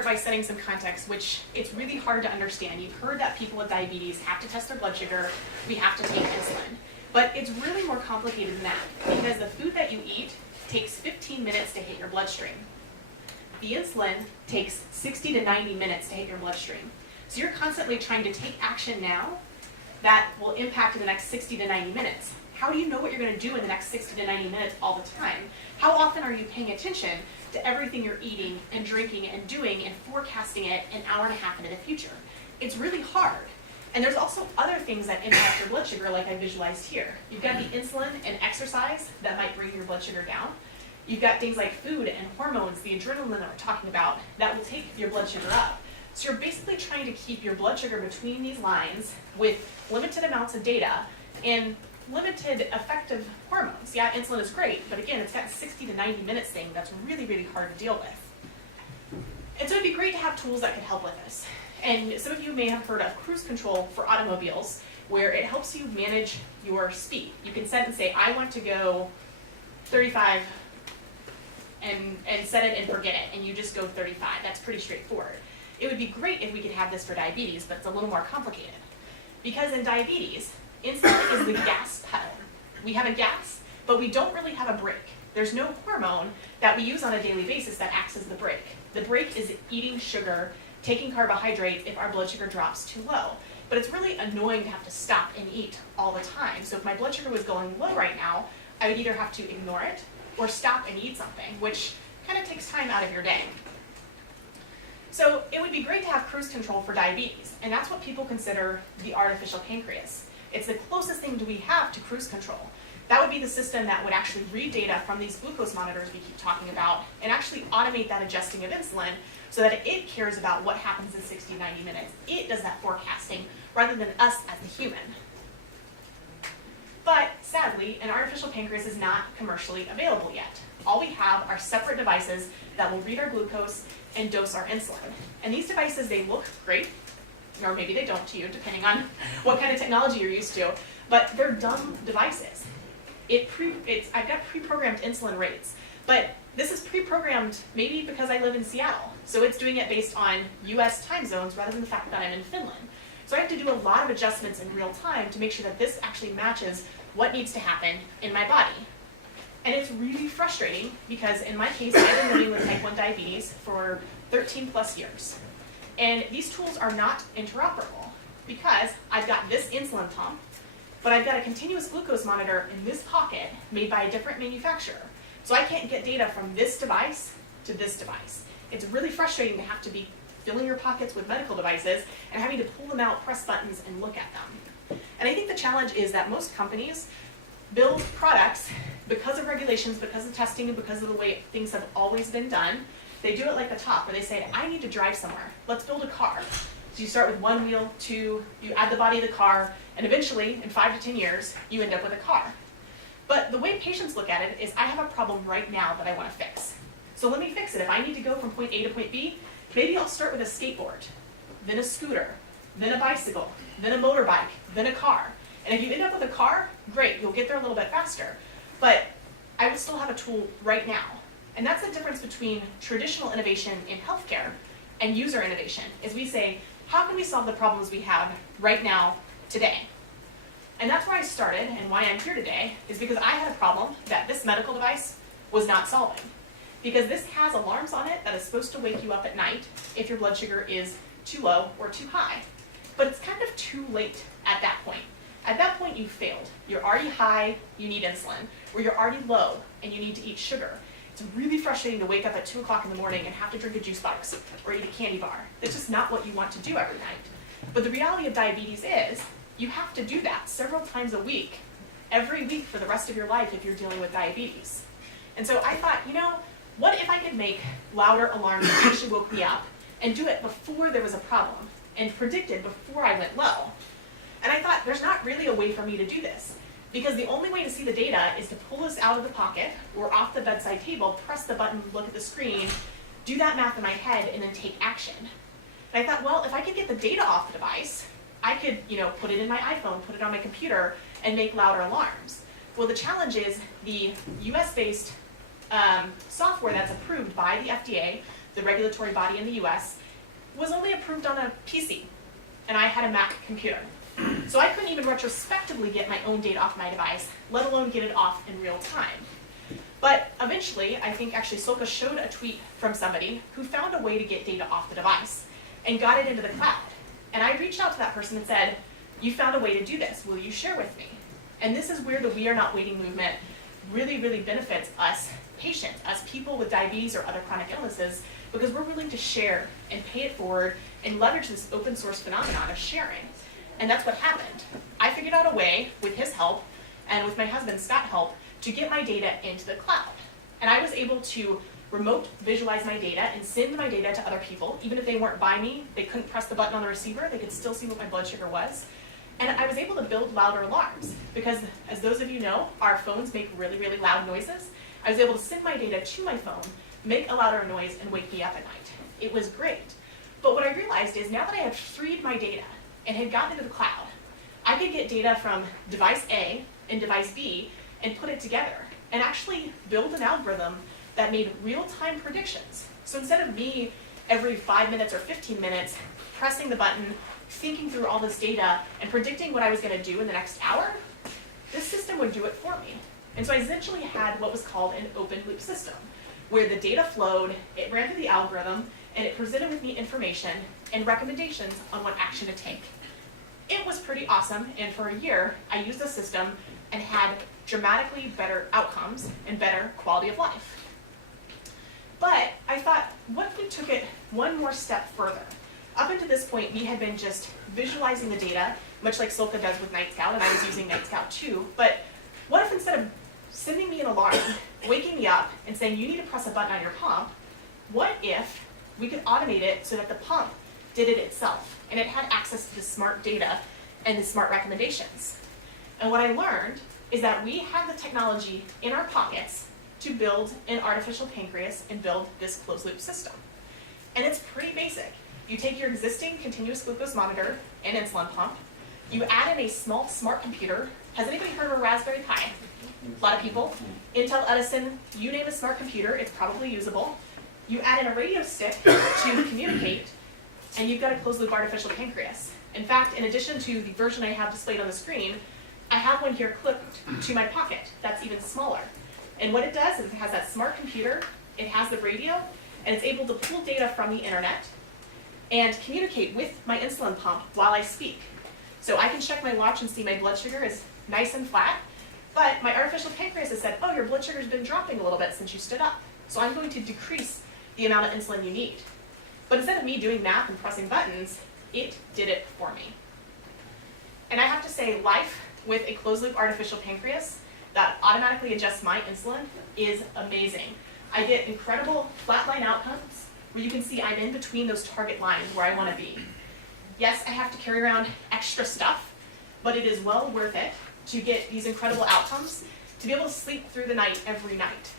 start by setting some context, which it's really hard to understand. You've heard that people with diabetes have to test their blood sugar, we have to take insulin. But it's really more complicated than that, because the food that you eat takes 15 minutes to hit your bloodstream. The insulin takes 60 to 90 minutes to hit your bloodstream. So you're constantly trying to take action now that will impact in the next 60 to 90 minutes. How do you know what you're going to do in the next 60 to 90 minutes all the time? How often are you paying attention to everything you're eating and drinking and doing and forecasting it an hour and a half into the future? It's really hard. And there's also other things that impact your blood sugar, like I visualized here. You've got the insulin and exercise that might bring your blood sugar down. You've got things like food and hormones, the adrenaline that we're talking about, that will take your blood sugar up. So you're basically trying to keep your blood sugar between these lines with limited amounts of data and limited effective hormones. Yeah, insulin is great, but again, it's got 60 to 90 minutes thing that's really, really hard to deal with. And so it'd be great to have tools that could help with this. And some of you may have heard of cruise control for automobiles, where it helps you manage your speed. You can set and say, I want to go 35 and set it and forget it, and you just go 35. That's pretty straightforward. It would be great if we could have this for diabetes, but it's a little more complicated. Because in diabetes, insulin is the gas pedal. We have a gas, but we don't really have a brake. There's no hormone that we use on a daily basis that acts as the brake. The brake is eating sugar, taking carbohydrate if our blood sugar drops too low. But it's really annoying to have to stop and eat all the time. So if my blood sugar was going low right now, I would either have to ignore it or stop and eat something, which kind of takes time out of your day. So it would be great to have cruise control for diabetes, and that's what people consider the artificial pancreas. It's the closest thing we have to cruise control. That would be the system that would actually read data from these glucose monitors we keep talking about and actually automate that adjusting of insulin so that it cares about what happens in 60, 90 minutes. It does that forecasting rather than us as the human. But sadly, an artificial pancreas is not commercially available yet. All we have are separate devices that will read our glucose and dose our insulin. And these devices, they look great, or maybe they don't to you, depending on what kind of technology you're used to, but they're dumb devices. I've got pre-programmed insulin rates, but this is pre-programmed maybe because I live in Seattle, so it's doing it based on US time zones rather than the fact that I'm in Finland. So I have to do a lot of adjustments in real time to make sure that this actually matches what needs to happen in my body. And it's really frustrating because in my case, I've been living with type 1 diabetes for 13 plus years. And these tools are not interoperable because I've got this insulin pump, but I've got a continuous glucose monitor in this pocket made by a different manufacturer. So I can't get data from this device to this device. It's really frustrating to have to be filling your pockets with medical devices and having to pull them out, press buttons, and look at them. And I think the challenge is that most companies build products because of regulations, because of testing, and because of the way things have always been done. They do it like the top, where they say, I need to drive somewhere. Let's build a car. So you start with one wheel, two, you add the body of the car, and eventually, in 5 to 10 years, you end up with a car. But the way patients look at it is, I have a problem right now that I want to fix. So let me fix it. If I need to go from point A to point B, maybe I'll start with a skateboard, then a scooter, then a bicycle, then a motorbike, then a car. And if you end up with a car, great, you'll get there a little bit faster. But I would still have a tool right now. And that's the difference between traditional innovation in healthcare and user innovation, is we say, how can we solve the problems we have right now, today? And that's where I started, and why I'm here today, is because I had a problem that this medical device was not solving. Because this has alarms on it that is supposed to wake you up at night if your blood sugar is too low or too high. But it's kind of too late at that point. At that point, you failed. You're already high, you need insulin, or you're already low, and you need to eat sugar. It's really frustrating to wake up at 2 o'clock in the morning and have to drink a juice box or eat a candy bar. It's just not what you want to do every night. But the reality of diabetes is you have to do that several times a week, every week for the rest of your life if you're dealing with diabetes. And so I thought, what if I could make louder alarms that actually woke me up and do it before there was a problem and predict it before I went low? And I thought, there's not really a way for me to do this, because the only way to see the data is to pull this out of the pocket or off the bedside table, press the button, look at the screen, do that math in my head, and then take action. And I thought, well, if I could get the data off the device, I could, put it in my iPhone, put it on my computer, and make louder alarms. Well, the challenge is the US-based software that's approved by the FDA the regulatory body in the US, was only approved on a PC, and I had a Mac computer. So I couldn't even retrospectively get my own data off my device, let alone get it off in real time. But eventually, I think actually Soka showed a tweet from somebody who found a way to get data off the device and got it into the cloud. And I reached out to that person and said, you found a way to do this, will you share with me? And this is where the We Are Not Waiting movement really, really benefits us patients, us people with diabetes or other chronic illnesses, because we're willing to share and pay it forward and leverage this open source phenomenon of sharing. And that's what happened. I figured out a way, with his help, and with my husband Scott's help, to get my data into the cloud. And I was able to remote visualize my data and send my data to other people. Even if they weren't by me, they couldn't press the button on the receiver, they could still see what my blood sugar was. And I was able to build louder alarms because, as those of you know, our phones make really, really loud noises. I was able to send my data to my phone, make a louder noise, and wake me up at night. It was great. But what I realized is now that I had freed my data and had gotten into the cloud, I could get data from device A and device B and put it together and actually build an algorithm that made real-time predictions. So instead of me every 5 minutes or 15 minutes pressing the button, thinking through all this data and predicting what I was going to do in the next hour, this system would do it for me. And so I essentially had what was called an open loop system, where the data flowed, it ran through the algorithm, and it presented with me information and recommendations on what action to take. It was pretty awesome, and for a year, I used the system and had dramatically better outcomes and better quality of life. But I thought, what if we took it one more step further? Up until this point, we had been just visualizing the data, much like Soka does with Night Scout, and I was using Night Scout too. But what if instead of sending me an alarm, waking me up, and saying you need to press a button on your pump, what if we could automate it so that the pump did it itself, and it had access to the smart data and the smart recommendations? And what I learned is that we have the technology in our pockets to build an artificial pancreas and build this closed loop system. And it's pretty basic. You take your existing continuous glucose monitor and insulin pump, you add in a small smart computer. Has anybody heard of a Raspberry Pi? A lot of people. Intel, Edison, you name a smart computer, it's probably usable. You add in a radio stick to communicate, and you've got a closed loop artificial pancreas. In fact, in addition to the version I have displayed on the screen, I have one here clipped to my pocket that's even smaller. And what it does is it has that smart computer, it has the radio, and it's able to pull data from the internet and communicate with my insulin pump while I speak. So I can check my watch and see my blood sugar is nice and flat, but my artificial pancreas has said, oh, your blood sugar's been dropping a little bit since you stood up. So I'm going to decrease the amount of insulin you need. But instead of me doing math and pressing buttons, it did it for me. And I have to say, life with a closed loop artificial pancreas that automatically adjusts my insulin is amazing. I get incredible flatline outcomes where you can see I'm in between those target lines where I want to be. Yes, I have to carry around extra stuff, but it is well worth it to get these incredible outcomes, to be able to sleep through the night every night.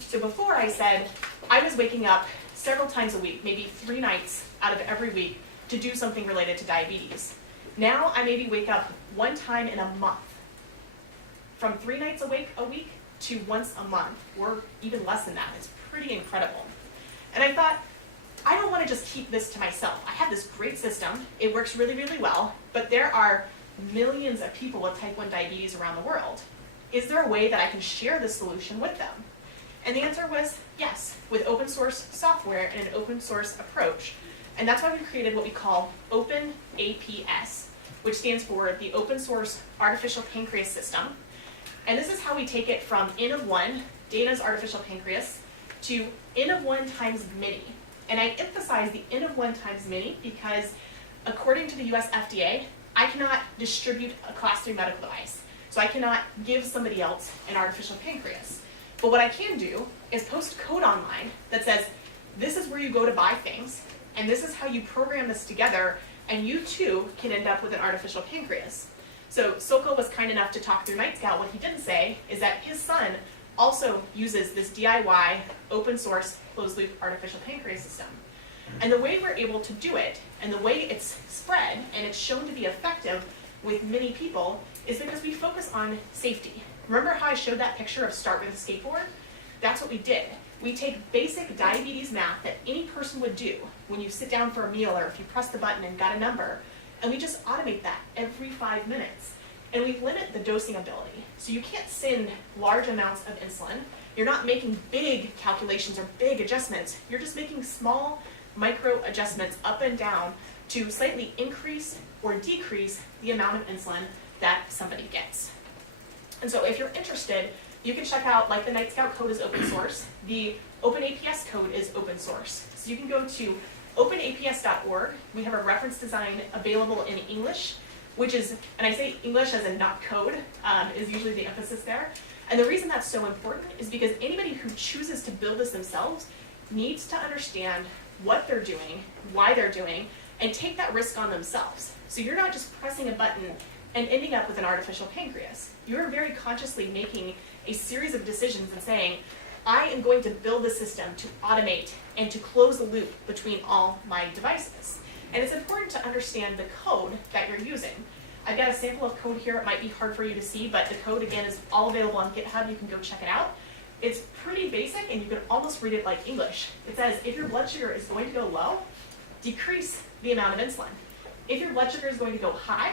So before I said I was waking up several times a week, maybe 3 nights out of every week, to do something related to diabetes. Now I maybe wake up 1 time in a month. From 3 nights a week to once a month, or even less than that. It's pretty incredible. And I thought, I don't want to just keep this to myself. I have this great system, it works really, really well, but there are millions of people with type 1 diabetes around the world. Is there a way that I can share this solution with them? And the answer was yes, with open source software and an open source approach. And that's why we created what we call Open APS, which stands for the Open Source Artificial Pancreas System. And this is how we take it from N of 1, Dana's artificial pancreas, to N of 1 times many. And I emphasize the N of 1 times many because according to the US FDA, I cannot distribute a class 3 medical device. So I cannot give somebody else an artificial pancreas. But what I can do is post code online that says, this is where you go to buy things, and this is how you program this together, and you too can end up with an artificial pancreas. So Soka was kind enough to talk through Night Scout. What he didn't say is that his son also uses this DIY open source closed loop artificial pancreas system. And the way we're able to do it, and the way it's spread, and it's shown to be effective with many people, is because we focus on safety. Remember how I showed that picture of start with a skateboard? That's what we did. We take basic diabetes math that any person would do when you sit down for a meal or if you press the button and got a number, and we just automate that every 5 minutes. And we limit the dosing ability. So you can't send large amounts of insulin. You're not making big calculations or big adjustments. You're just making small micro adjustments up and down to slightly increase or decrease the amount of insulin that somebody gets. And so if you're interested, you can check out, like the Night Scout code is open source, the OpenAPS code is open source. So you can go to openaps.org. We have a reference design available in English, which is, and I say English as in not code, is usually the emphasis there. And the reason that's so important is because anybody who chooses to build this themselves needs to understand what they're doing, why they're doing, and take that risk on themselves. So you're not just pressing a button and ending up with an artificial pancreas. You're very consciously making a series of decisions and saying, I am going to build a system to automate and to close the loop between all my devices. And it's important to understand the code that you're using. I've got a sample of code here. It might be hard for you to see, but the code, again, is all available on GitHub. You can go check it out. It's pretty basic, and you can almost read it like English. It says, if your blood sugar is going to go low, decrease the amount of insulin. If your blood sugar is going to go high,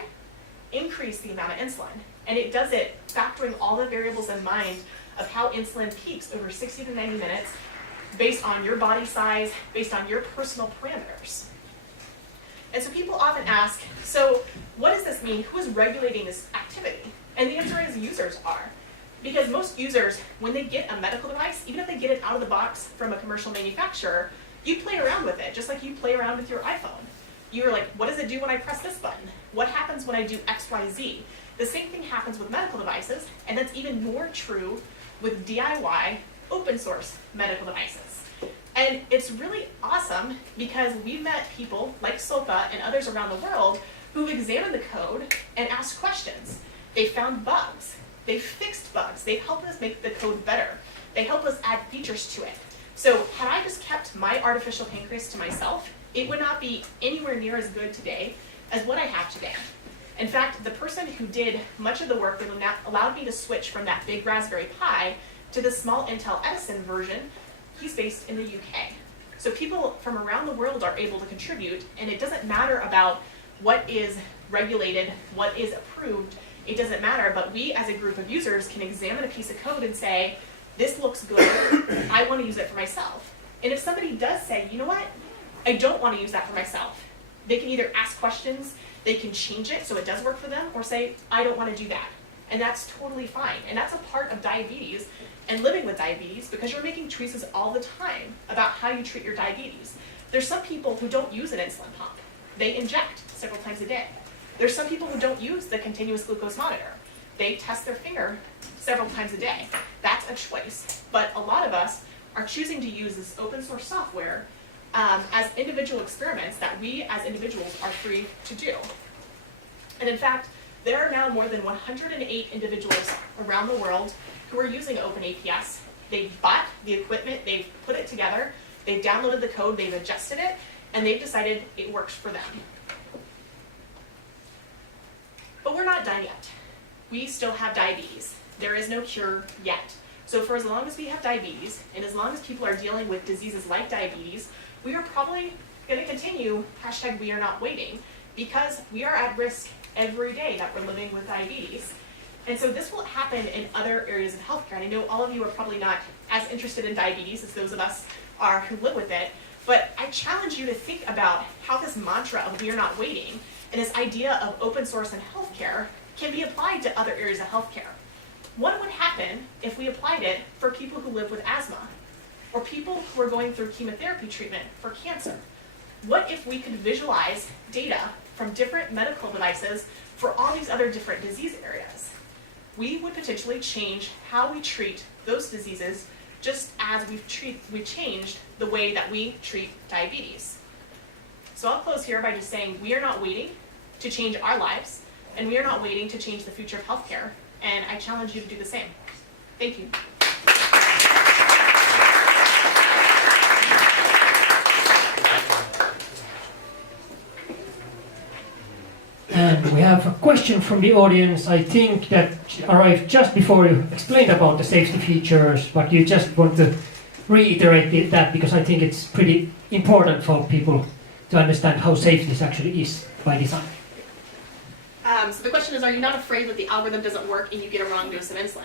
increase the amount of insulin. And it does it factoring all the variables in mind of how insulin peaks over 60 to 90 minutes based on your body size, based on your personal parameters. And so people often ask, so what does this mean? Who is regulating this activity? And the answer is users are. Because most users, when they get a medical device, even if they get it out of the box from a commercial manufacturer, you play around with it, just like you play around with your iPhone. You're like, what does it do when I press this button? What happens when I do X, Y, Z? The same thing happens with medical devices, and that's even more true with DIY open source medical devices. And it's really awesome because we've met people like Soka and others around the world who've examined the code and asked questions. They found bugs. They fixed bugs. They've helped us make the code better. They help us add features to it. So had I just kept my artificial pancreas to myself, it would not be anywhere near as good today as what I have today. In fact, the person who did much of the work that allowed me to switch from that big Raspberry Pi to the small Intel Edison version, he's based in the UK. So people from around the world are able to contribute, and it doesn't matter about what is regulated, what is approved, it doesn't matter, but we as a group of users can examine a piece of code and say, this looks good, I want to use it for myself. And if somebody does say, you know what, I don't want to use that for myself, they can either ask questions, they can change it so it does work for them, or say, I don't want to do that. And that's totally fine. And that's a part of diabetes and living with diabetes, because you're making choices all the time about how you treat your diabetes. There's some people who don't use an insulin pump. They inject several times a day. There's some people who don't use the continuous glucose monitor. They test their finger several times a day. That's a choice. But a lot of us are choosing to use this open source software as individual experiments that we as individuals are free to do. And in fact, there are now more than 108 individuals around the world who are using OpenAPS. They've bought the equipment, they've put it together, they've downloaded the code, they've adjusted it, and they've decided it works for them. But we're not done yet. We still have diabetes. There is no cure yet. So for as long as we have diabetes, and as long as people are dealing with diseases like diabetes, we are probably going to continue #WeAreNotWaiting, because we are at risk every day that we're living with diabetes. And so this will happen in other areas of healthcare. And I know all of you are probably not as interested in diabetes as those of us are who live with it, but I challenge you to think about how this mantra of we are not waiting and this idea of open source in healthcare can be applied to other areas of healthcare. What would happen if we applied it for people who live with asthma, or people who are going through chemotherapy treatment for cancer? What if we could visualize data from different medical devices for all these other different disease areas? We would potentially change how we treat those diseases, just as we've changed the way that we treat diabetes. So I'll close here by just saying we are not waiting to change our lives, and we are not waiting to change the future of healthcare, and I challenge you to do the same. Thank you. And we have a question from the audience, I think, that arrived just before you explained about the safety features, but you just want to reiterate that because I think it's pretty important for people to understand how safe this actually is by design. So the question is, are you not afraid that the algorithm doesn't work and you get a wrong dose of insulin?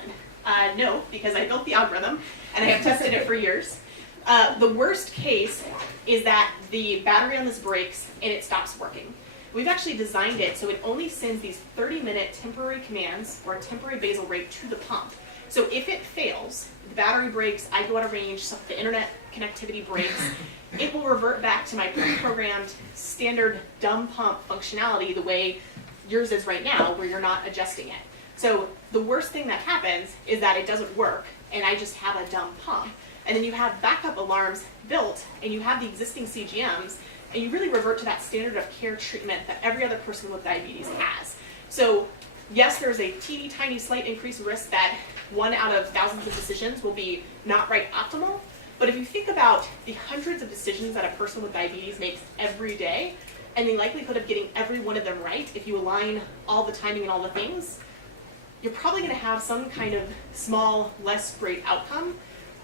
No, because I built the algorithm and I have tested it for years. The worst case is that the battery on this breaks and it stops working. We've actually designed it so it only sends these 30-minute temporary commands or a temporary basal rate to the pump. So if it fails, the battery breaks, I go out of range, so the internet connectivity breaks, it will revert back to my pre-programmed standard dumb pump functionality the way yours is right now, where you're not adjusting it. So the worst thing that happens is that it doesn't work and I just have a dumb pump. And then you have backup alarms built and you have the existing CGMs and you really revert to that standard of care treatment that every other person with diabetes has. So yes, there's a teeny tiny slight increased risk that 1 out of thousands of decisions will be not right optimal. But if you think about the hundreds of decisions that a person with diabetes makes every day, and the likelihood of getting every one of them right, if you align all the timing and all the things, you're probably going to have some kind of small, less great outcome.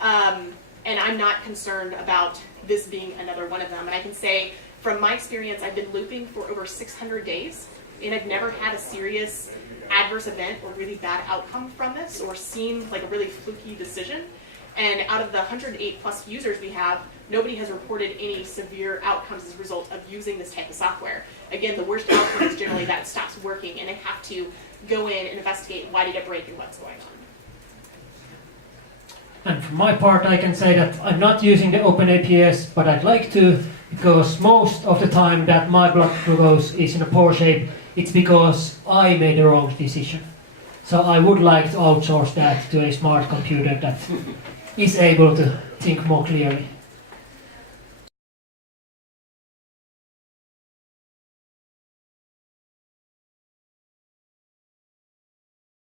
And I'm not concerned about this being another one of them. And I can say, from my experience, I've been looping for over 600 days, and I've never had a serious adverse event or really bad outcome from this, or seen like a really fluky decision. And out of the 108 plus users we have, nobody has reported any severe outcomes as a result of using this type of software. Again, the worst outcome is generally that it stops working and they have to go in and investigate why did it break and what's going on. And for my part, I can say that I'm not using the OpenAPS, but I'd like to, because most of the time that my blood glucose is in a poor shape, it's because I made the wrong decision. So I would like to outsource that to a smart computer that is able to think more clearly.